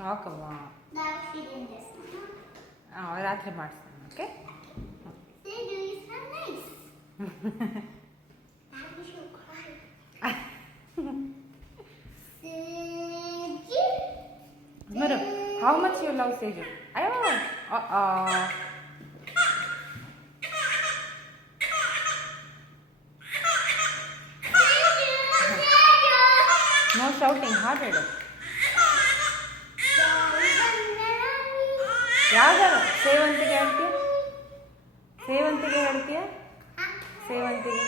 ಯಾಕವ್ವ ರಾತ್ರಿ ಮಾಡಿಸ್ತಾನೆ okay Mero, how much you love Seju? Ayo, no shouting, hearted. ಯಾವ್ದಾರ ಸೇವಂತಿಗೆ ಹೇಳ್ತೀಯ ಸೇವಂತಿಗೆ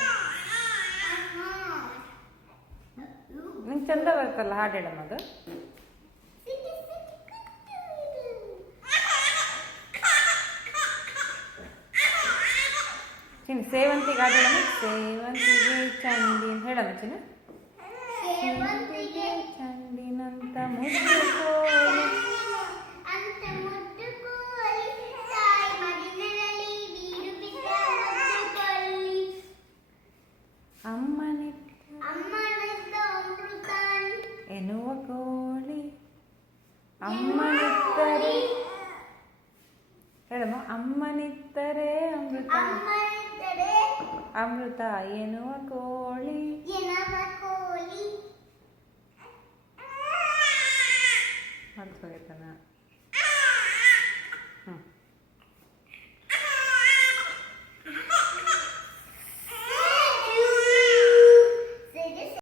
ನಿಂಗೆ ಚಂದ ಬರ್ತಲ್ಲ ಹಾಡು ಹೇಳೋದು ಚಿನ್ನ ಸೇವಂತಿಗೆ ಹಾಡು ಹೇಳೋಣ ಸೇವಂತಿಗೆ ಚಂದಿನ ಹೇಳೋಣ ಚಿನ್ನ ಸೇವಂತಿಗೆ ಚಂದಿನಂತ ಮುದ್ದು ಕೋಲು ಎನ್ನುವ ಕೋಳಿ ಅಮ್ಮನಿತ್ತರೆ ಹೇಳಮ್ಮ ಅಮ್ಮನಿತ್ತರೆ ಅಮೃತ ಎನ್ನುವ ಕೋಳಿ